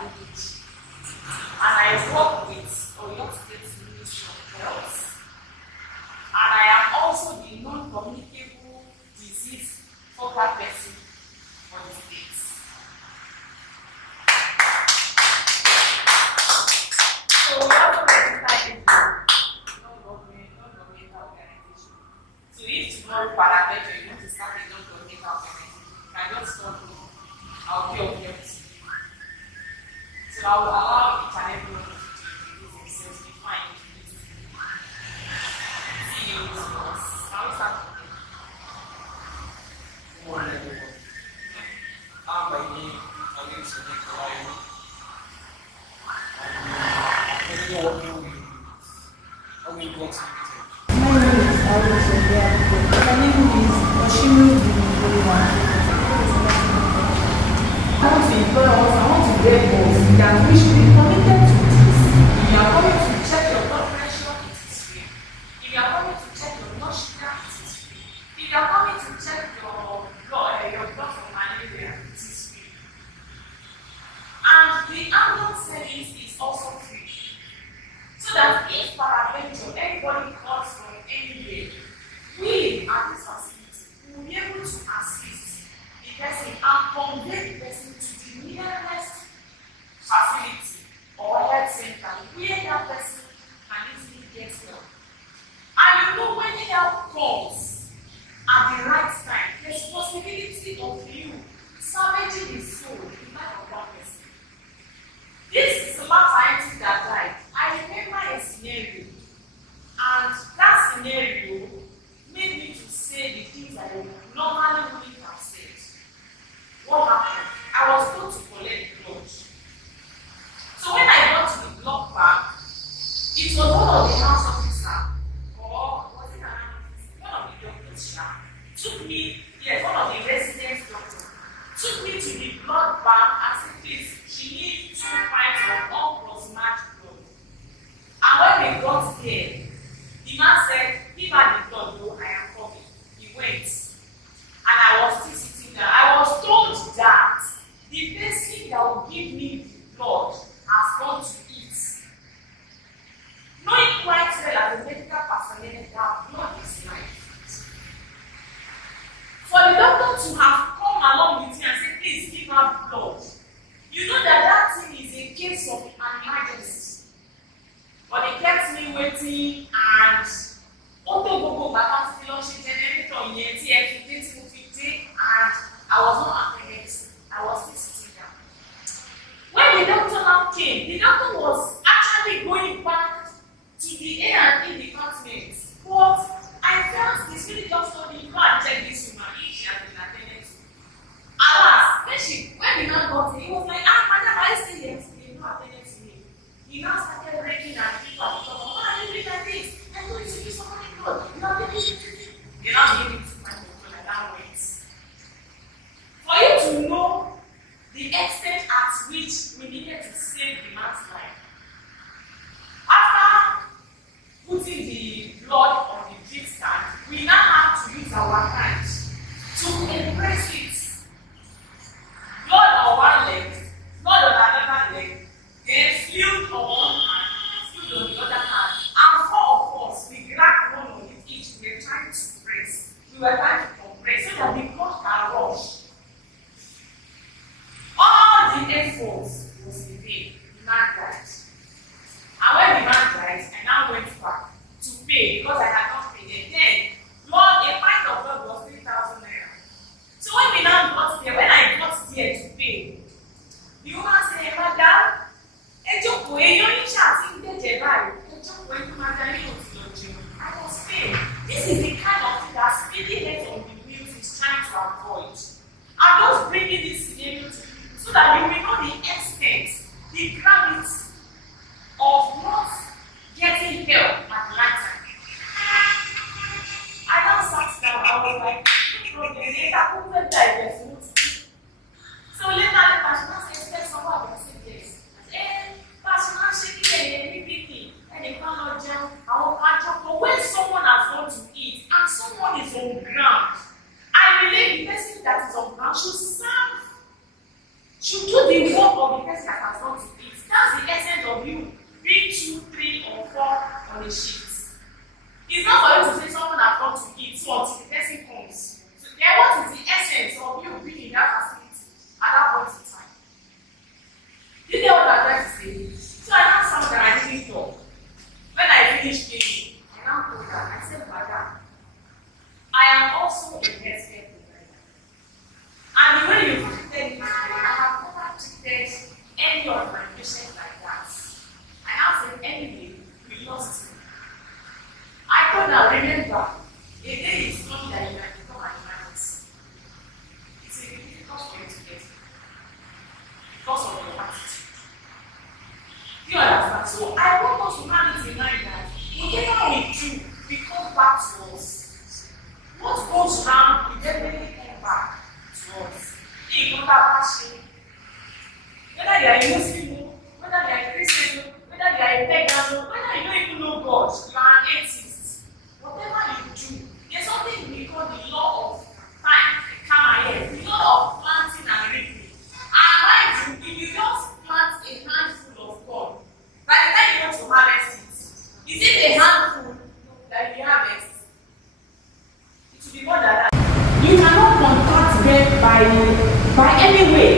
village. And I work with Oyo State Ministry of Health. And I am also the non-communicable disease focal person for the state. So we also registered non-governmental organization. So if tomorrow parameter you want to start a non-governmental organization, you can just come to our pay of health. So I will allow each and everyone to introduce themselves before I introduce them. See you with us. Now we start with them. Good morning, everyone. My name is Speedy. I'm working with how we want to My name is Alice. My name is Oshimu Dimibuwa. I want to employ us, I want to get us that we should be committed to this. If you are coming to check your blood pressure, it is free. If you are coming to check your blood sugar, it is free. If you are coming to check your blood for malaria, it is free. And the ambulance service is also free. So that if peradventure anybody calls from anywhere, we at this facility will be able to assist the person and convey the person to the nearest facility or health center where that person can easily get help. And you know when help comes at the right time, there's possibility of you salvaging the soul in life of that person. This is about scientist that died. I remember a scenario, and that scenario made me to say the things that I normally wouldn't have said. What happened? I was told to collect blood. So when I got to the blood bank, it was one of the house officer, or was it one of the doctors, took me, yes, one of the resident doctors, took me to the blood bank and said, please, she needs 2 pints of all match blood. And when we got there, the man said, give her the blood, though, I am coming. He went. And I was still sitting there. I was told that the person that will give me the blood has gone to eat. Knowing quite well as a medical personnel that blood is life. For the doctor to have come along with me and say, please give her blood, you know that that thing is a case of an emergency. But they kept me waiting and and I was not attended. I was still sitting down. When the doctor now came, the doctor was actually going back to the A&E department. But I felt the spirit just told me, go and check this woman if she has been attended to. Alas, when the man got in, he was like, madam, are you still here? He did not attend to me. He now started breaking and people at the top. Why are you doing like this? I told you to give somebody blood. You know, you now give him 2 pints of blood, and that waits. For you to know the extent at which we needed to save the man's life, after putting the blood on the drip stand, we now have to use our hands to embrace it. Blood on one leg, blood on another leg, then fluid on one hand, fluid on the other hand, and 4 of us, we grabbed one of it each. We were trying to press. We were trying to compress so that the blood can rush. All the efforts was in vain. The man died. And when the man died, I now went back to pay because I had not paid it. Then, blood, a pint of blood was 3,000 naira. So when we now got there, when I got there to pay, the woman said, madam, I was paid. This is the kind of thing that Speedy heads on the wheels is trying to avoid. I'm just bringing this scenario to you so that you will know the extent, the gravity of not getting help at the right time. I now sat down, I was like, no problem, so later, she now expect someone to say yes. I said, and they cannot jump, but when someone has gone to eat and someone is on ground, I believe the person that is on ground should serve, should do the work of the person that has gone on a shift. It's not for you to say someone has got to eat so until the person comes. So then what is the essence of you being in that facility at that point in time? Do you know what I'm trying to say? So I have something that I didn't talk. When I finished paying, I now told her, I said, Madam, I am also a healthcare provider. And the way you treated me, I have never treated any of my patients like that. I now said, anyway, we lost him. I told her, remember, a day is coming that you can become an emergency. It will be difficult for you to get it because of your attitude. Do you understand? So I want us to have it in mind that whatever we do, we come back to us. What goes wrong, we definitely come back to us. In passion. Whether you are a Muslim, whether you are a Christian, whether you are a pagan, whether you don't even know God, you are an atheist. Whatever you do, there's something we call the law of time, the law of planting and reaping. And mind you, if you just plant a handful of corn, by the time you want to harvest it, is it a handful that you harvest? It will be more than that. You cannot contact them by any way.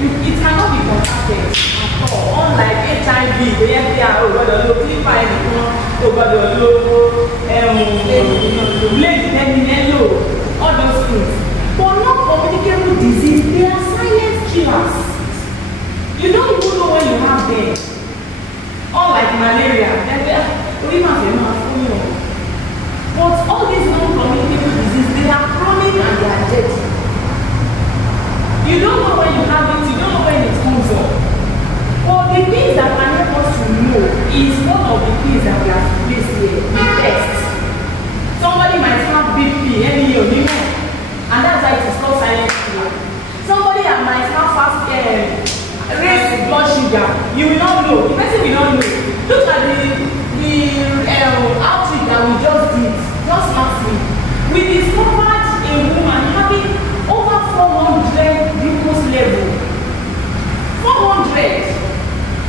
It cannot be contacted at all. Unlike HIV, where they are over the low, clean fire, over the low, all those things. But not communicable disease, they are silent killers. You don't even know when you have them. Unlike malaria, but all these non-communicable diseases, they are chronic and they are deadly. You don't know when you have it, you don't know when it comes up. But the things that can help us to know is one of the things that we have placed here, the test. Somebody might have BP, any year, you know, and that's why it is called silent killer. Somebody might have fast raised blood sugar, you will not know, the person will not know. Look at the outreach that we just did, just last week. We discovered a woman having over 400 glucose level. 400.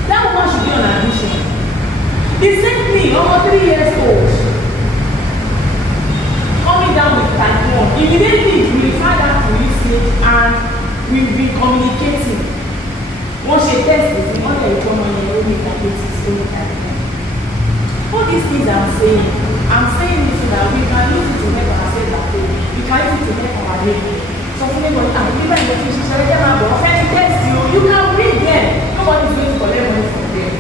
That woman should be on admission. The same thing, over 3 years old. Coming down with type 1. Immediately we refer that to usage and we've been communicating. Once she tests it, the other is common and only type 1. All these things I'm saying it so that we can use it to help ourselves at home. We can use it to help our neighbor. So anybody, I'm even in the future, so they can test you. You can read them. Nobody's going to collect money from them.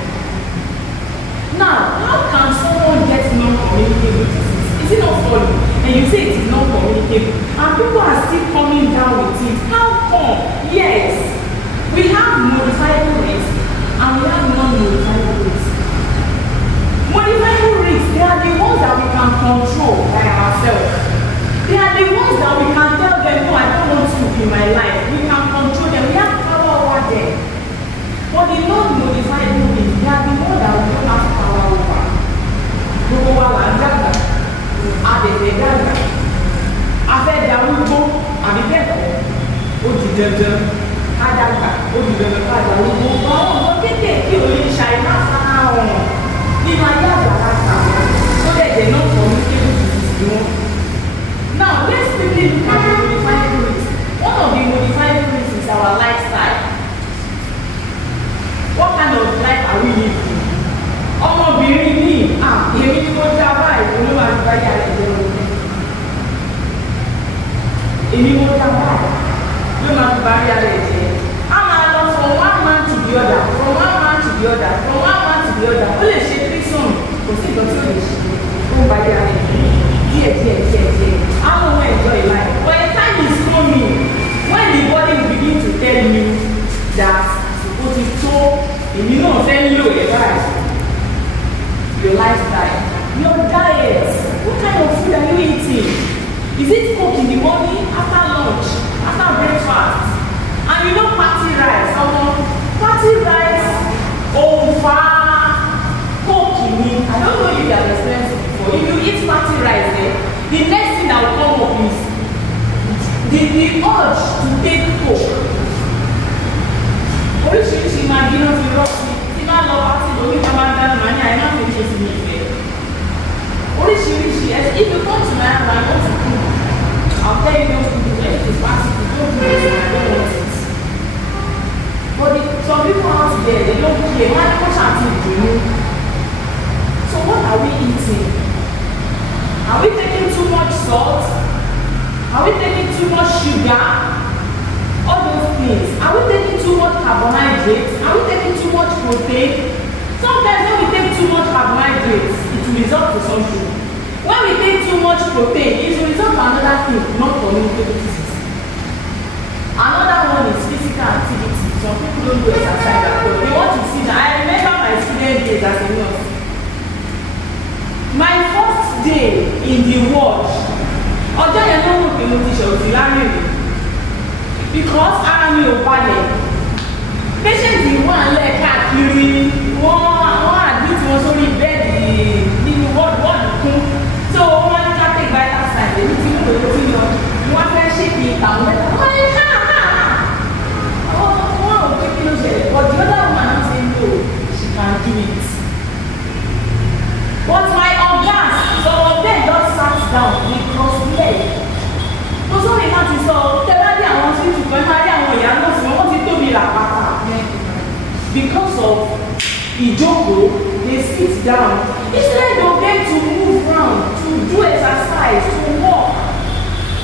Now, how can someone get non-communicable disease? Is it not funny? And you say it is not communicable. And people are still coming down with it. How come? Yes. We have modifiable risk and we have non-modifiable risk. Modifiable risks, they are the ones that we can control by ourselves. They are the ones that we can tell them, no, I don't want you in my life. We can control them. We have power over them. But the non-modifiable risks, they are the ones that we don't have power over. Gbogbo wa là ń dàgbà, àdèdè dàgbà, afẹ́ darúgbó, àbí kẹ́kọ̀ọ́, ó di dandan, ká dàgbà, ó di dandan ká darúgbó. Àwọn ọmọ kéékèèké ò lè ṣàìmá sára ọ̀run. Nínú ayé àgbàlagbà ó lè dè náà fọ ní kébù títí wọn. Now let's quickly look at the modifiable risk. One of the modifiable risks is our lifestyle. What kind of life are we living? Ọmọbìnrin ní èmi tí mo dá báyìí ló máa gba ìyá rẹ̀ jẹ́ òun. Èmi mo dá báyìí ló máa gba ìyá rẹ̀ jẹ́. A máa lọ from one man to the other, from one man to the other, from one man to the other. Ó lè ṣe threesome, kò sí ìgbà tí ó lè ṣe. Ó ń gba ìyá rẹ̀ díẹ̀. How will I enjoy life? By the time is coming, when the body will begin to tell you that ó ti tó, èmi náà fẹ́ lò ẹ̀ báyìí. Your lifestyle, your diet. What kind of food are you eating? Is it cooked in the morning, after lunch, after breakfast? And you know party rice, party rice over cooking. I don't know if you have experienced it before. If you eat party rice, the next thing that will come up is the urge to take coke. Oríṣiríṣi máa gbé náà ti rọ́ọ̀tì. Tí máa lọ pátì lórí ká máa dáná máa ní àyè máa fi ṣe sí mi ìfẹ́. Oríṣiríṣi, if you come to my house and you want to cook, I'll tell you don't cook it. When it is practical, don't do it, I don't want it. But some people out there, they don't care. Why push out it? So what are we eating? Are we taking too much salt? Are we taking too much sugar? All those things. Are we taking too much carbohydrates? Are we taking too much protein? Sometimes when we take too much carbohydrates, it will result to something. When we take too much protein, it will result to another thing, not communicable disease. Another one is physical activity. Some people don't do exercise at all. They want to sit down. I remember my student days as a nurse. My first day in the ward, ọjọ́ yẹn ló ń pè mo ti ṣòtì láàrin mi because ara mi ò balẹ̀. Patient wà lẹ̀ káàkiri wọ́n admit wọn sórí bẹ́ẹ̀dì nínú wọ́ọ̀dù kún tó wọ́n ní ká take vital signs èmi tí mo lò ó ti lọ wọ́n fẹ́ ṣe kí àwọn mẹ́ta wọ́n ní ká wọ́n ò pé kí ló ṣẹlẹ̀ but the other woman don say no she can do it. But my organs, some of them just sat down because leg. Tó sórí náà ti sọ, tẹ́lá dé àwọn hospital pẹ̀lú máa rí àwọn ìyá náà sí wọ́n ti tóbi ràpàtà. Because of ìjókòó, they sit down. Instead of them to move round, to do exercise, to walk,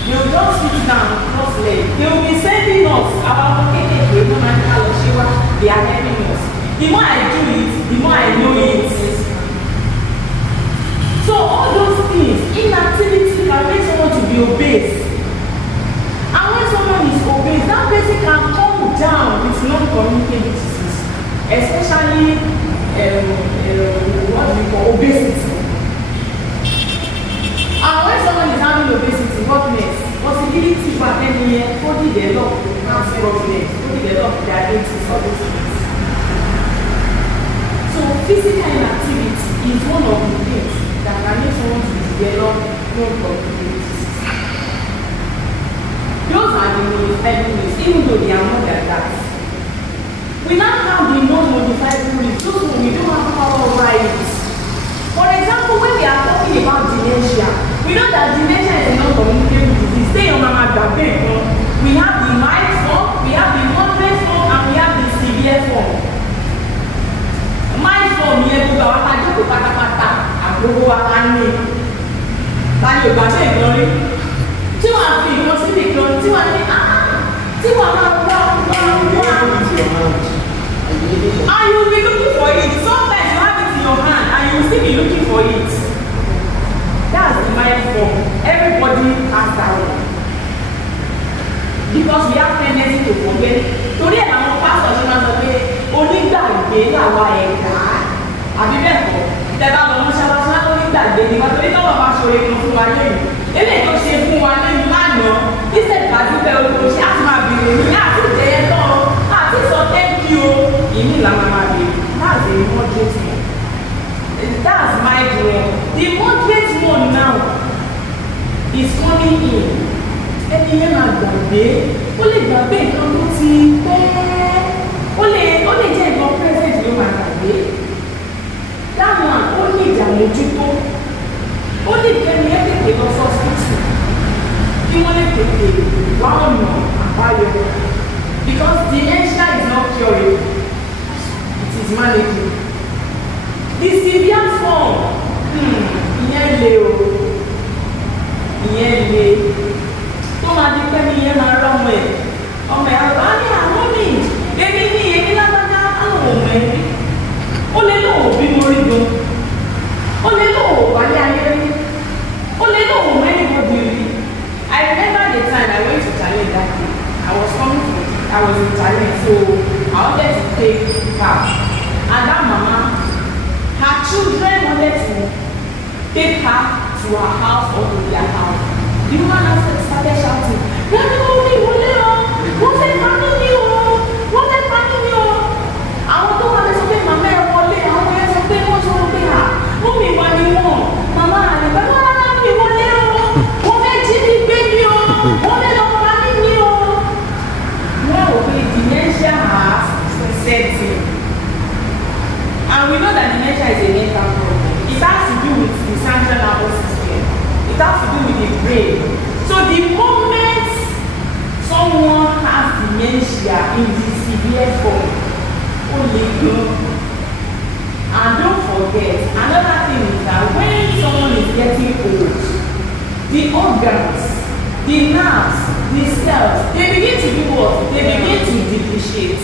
they will just sit down, cross leg. They will be sending us our kékeré no matter how she was, they are helping us. The more I do it, the more I know it. So all those things, inactivity can make someone to be obese. And when someone is obese, that person can come down with non-communicable disease, especially what we call obesity. And when someone is having obesity, what next? Possibility for any for develop cancer problems, for develop diabetes, all those things. So physical inactivity is one of the things that can make someone to develop non-communicable disease. Those are the modifiable risks, even though they are not like that. We now have the non-modifiable risks, those who we don't have power over it. For example, when we are talking about dementia, we know that dementia is a non-communicable disease. Stay on our baby. We have the mild form, we have the moderate form, and we have the severe form. Mild form yẹn gbogbo àwọn akájọpọ̀ pátápátá àgbogbo wa máa ń ní láyé ògbà bẹ́ẹ̀ gan rí tí wọ́n á fi ìwọ̀n síbi kan tí wọ́n á ní tí wọ́n máa wá. And you will be looking for it. Sometimes you have it in your hand and you will still be looking for it. That's the mild form. Everybody has that one. Because we have tendency to forget. Torí ẹ̀ làwọn pásítọ̀ ṣe máa sọ pé onígbàgbé làwa ẹ̀dá. Àbí bẹ́ẹ̀ kọ́, ìtẹ̀bá lọ mú ṣáwáṣá onígbàgbé ni wọ́n torí tọ́wọ́ bá ṣòro kan fún wa lẹ́yìn. Eléyìí tó ṣe fún wa lẹ́yìn lánàá, ìṣẹ̀ ìgbàdúgbẹ́ olùkọ́ṣẹ́ àti máa bèèrè ní àti ìjẹyẹ tán, àti sọ thank you. Ìní làwọn máa bèèrè. That's a moderate one. That's my one. The moderate one now is coming in. Ẹni yẹn máa gbàgbé, ó lè gbàgbé nǹkan tó ti pẹ́, ó lè jẹ́ nǹkan present ló máa gbàgbé. Dáhùn ó ní ìdààmójútó, ó lè kẹ́ni ẹ́ tètè lọ sọ́sítì kí wọ́n lè tètè wá ọ̀nà àbáyọ. Because dementia is not curable, it is manageable. The severe form, ìyẹn le o, ìyẹn le. Tó máa di pẹ́ ní ìyẹn máa rọ́ ọmọ ẹ̀ àwọn á ní àwọn mi èmi ní èmi lágbájá àwọn ọmọ ẹ̀ rí. Ó lé lóò bí mo rí gan, ó lé lóò wálé ayé rí, ó lé lóò mẹ́rin mo bì rí. I remember the time I went to Challenge that day. I was in Challenge, so I wanted to take cab. And that mama, her children wanted to take her to her house or to their house. The woman started shouting, "Daddy, mommy, wọlé o! Wọ́n fẹ́ pàdé mi o! Wọ́n fẹ́ pàdé mi o!" Àwọn tó wà lẹ́sọ̀ pé màmá ẹ̀ wọlé, àwọn ẹ̀ sọ pé wọ́n sọ pé à, mọ́mì wà ní wọn, màmá rẹ̀ bá wà lára mi wọlé o! Wọ́n fẹ́ jí mi gbé mi o! Wọ́n fẹ́ lọ pàdé mi o! Wọ́n rò pé dementia has setting. And we know that dementia is a mental problem. it has to do with the central nervous system. It has to do with the brain. So the moment someone has dementia in the severe form, and don't forget, another thing is that when someone is getting old, the organs, the nerves, the cells, they begin to do what? They begin to depreciate.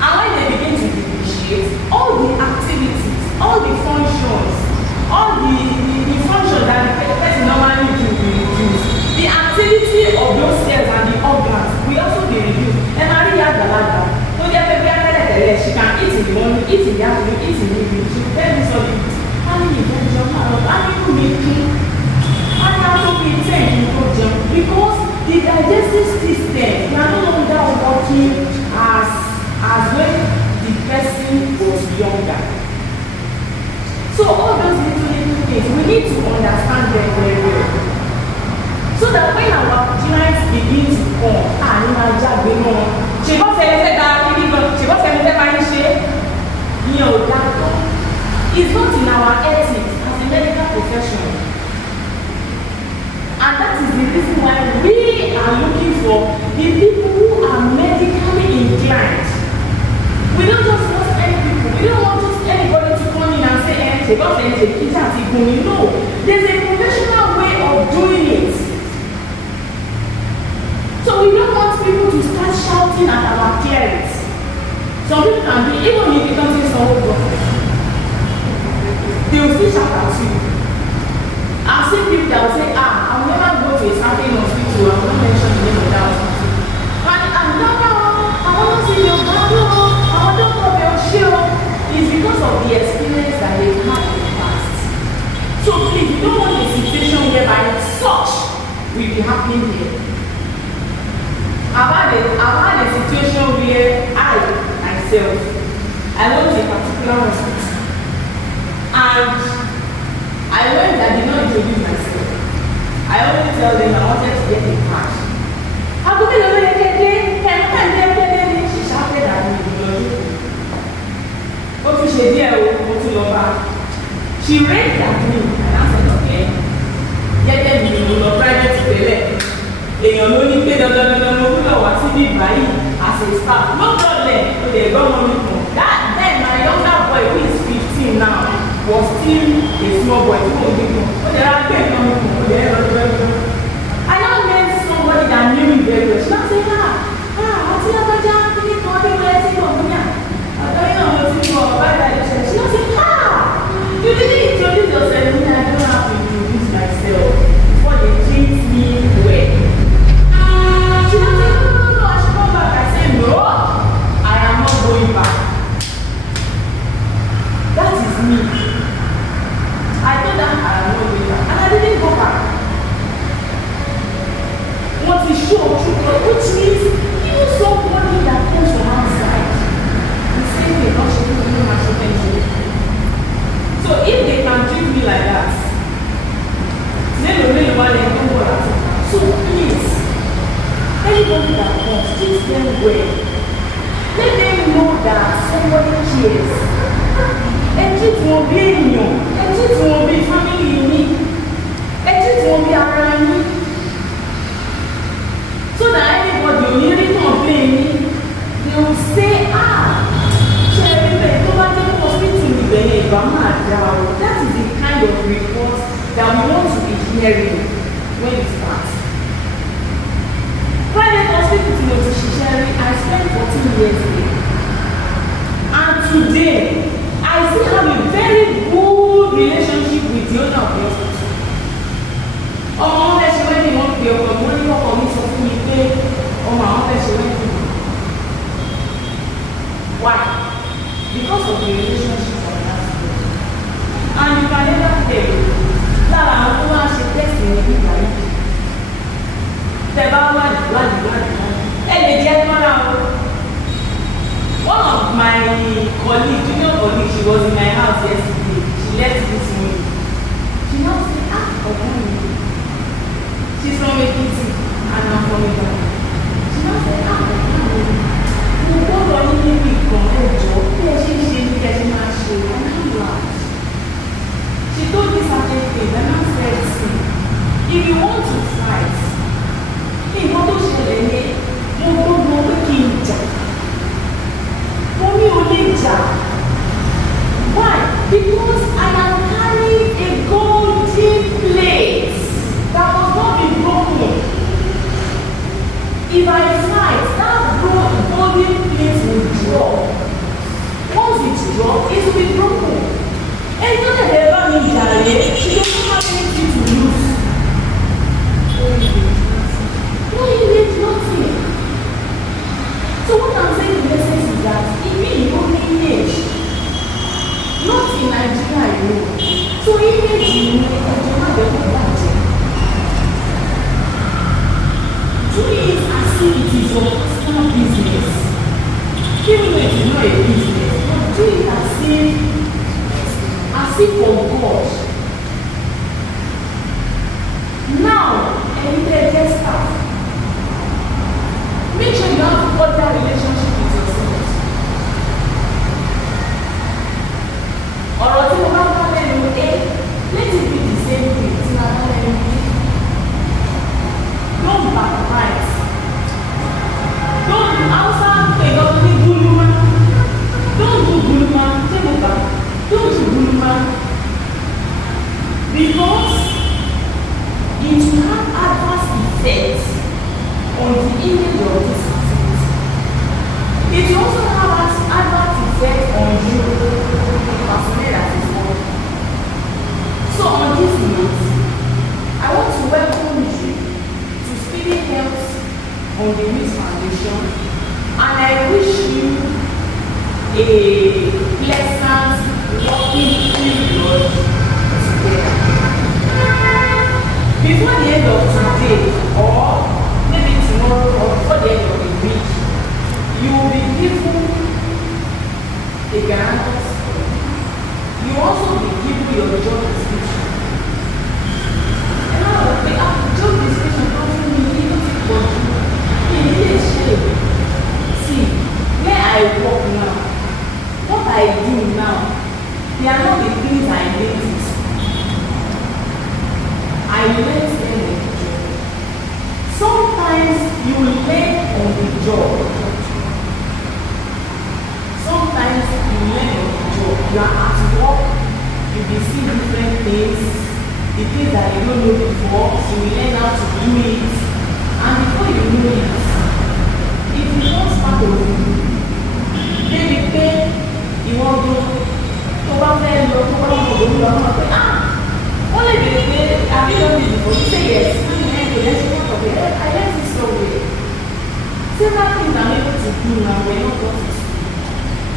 And when they begin to depreciate, all the activities, all the functions, all the functions that the person normally do will reduce. The activity of those cells and the organs will also be reduced. And Maria Galaga, so she can eat in the morning, eat in the afternoon, eat in the evening. She will tell me something. I need to jump out. I need to make it. I have to be trained to jump because the digestive system are no longer working as when the person was younger. So all those little things, we need to understand them very well. So that when our clients begin to come, it's not in our ethics as a medical profession. And that is the reason why we are looking for the people who are medically inclined. We don't just want any people. We don't want just anybody to come in and say, no. There's a professional way of doing it. So we don't want people to start shouting at our clients. Some people can be, even if you don't say so, they will still shout at you. I've seen people that will say, I'll never go to a certain hospital, I won't mention the name of that hospital. And no, I want to see your brother, I want to come your show. It's because of the experience that they've had in the past. So please, we don't want a situation whereby such will be happening here. I've had a situation where myself, I went to a particular hospital. And I went, I did not introduce myself. I only tell them I wanted to get a cash. She shouted at me. She raised at me and I said, okay, get them in your private toilet. Èèyàn ló ní pé dandan mo gbọ́dọ̀ wá síbí báyìí as a staff. No problem, o lè gbọ́ wọn nìkan. That then my younger boy who is 15 now was still a small boy tí mo gbé kan. O lè ra pé nǹkan mi kàn, o lè rẹ́ lọ́dún. I now met somebody that knew me very well. She now say, àti lágbájá kíní kan ọdún wẹ́ẹ́ tí mo gbìyà. Ọ̀dọ́ yìí náà mo ti mọ̀ ọ̀bá ìdájọ́. She now say, you didn't introduce yourself. I don't have to introduce myself before they treat me well. She now say, no, I should come back. I say, no, I am not going back. That is me. I told her I am not going back. And I didn't go back. What is show truth, which means even somebody that comes from outside, the same thing, not she will do my shopping. So if they can treat me like that, then they don't go out. So please, anybody that comes, treat them well. Let them know that somebody cares. And treat won't be in you. And treat won't be family in me. And treat won't be around me. So that anybody will really complain me, they will say, that is the kind of report that we want to be hearing when it starts. Private hospital to Notishishiari, I spent 14 years there. And today, I still have a very good relationship with the owner of the hospital. She went in one day, why? Because of the relationship. And you can never tell. Lára àwọn tó wá ṣe tẹ́sì ní ìgbà yìí. Tẹ́ bá wádìí. Ẹ lè jẹ́ mọ́ra o. One of my colleagues, junior colleagues, she was in my house yesterday. She left this morning. She now said, ọ̀gá mi. She's from Ekiti and I'm from Ibadan. She now said, ọ̀gá mi. Mo gbọ́dọ̀ ní níbi ìkan ẹ̀jọ̀ bí ẹ ṣe ń ṣe ní kẹ́sí máa ṣe. And I'm like, Because I am carrying a golden plate that must not be broken. If I fight, that golden plate will drop. Once it drops, it will be broken. And not that ever need that, she doesn't have anything to lose. No, you need nothing. So what I'm saying in essence is that it means only image. Not in Nigeria alone. So image in Nigeria doesn't matter. Treat it as if it is your personal business. Even though it is not a business, but do it as if for God. Now, educated staff, make sure you have a cordial relationship with yourself. Ọ̀rọ̀ tí mo bá bá lẹ́nu A, let it be the same thing tí mo bá lẹ́nu B. Don't backbite. Don't Hausa pé lọ́dún ní gúlúmá. Don't do gúlúmá. Table back. Don't do gúlúmá. Because it will have adverse effects on the image of this activity. It will also have adverse effects on you, the personnel that is working. So on this note, I want to welcome you to Speedy Health on the Miss Foundation, and I wish you a pleasant working period together. Before the end of today, or maybe tomorrow, or before the end of the week, you will be given a guarantor. You will also be given your job description. And now, the job description doesn't mean anything for you. It is a shame. See, where I work now, what I do now, they are not the things I made in school. I learned them on the job. Sometimes you learn on the job. Sometimes you learn on the job. You are at work, you will see different things, the things that you don't know before, so you learn how to do it. And before you know it becomes part of you. Débi pé ìwọ́n tó bá fẹ́ lọ tó bá wọ́n lòdì lọ́wọ́ pé wọ́n lè bèèrè pé àbílọ́ mi ìbò you say yes, kò lẹ́sí wọ́n kọ̀ pé I learned this somewhere. Several things I'm able to do now were not taught in school.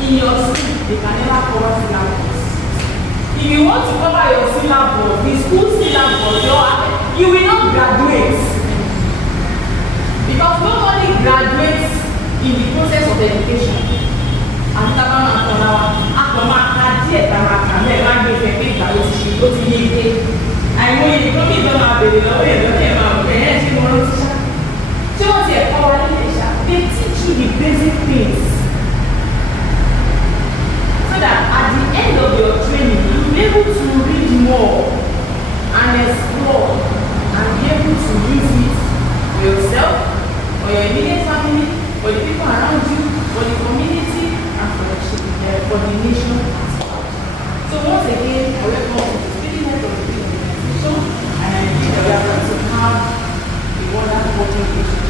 In your school, they can never cover syllabus. If you want to cover your syllabus, the school syllabus, you will not graduate. Because nobody graduates in the process of education. And Tabama Konawa, Akoma, Kadia, Tamaka, never give a big house, she go to Yeke. I know you don't need to have a little bit of them, she wants to. So, what's your power? They teach you the basic things. So that at the end of your training, you'll be able to read more and explore and be able to use it for yourself, for your immediate family, for the people around you, for the community, and for the nation as well. So once again, I welcome you to Speedy Health of the organization, and I think that we are going to have a wonderful working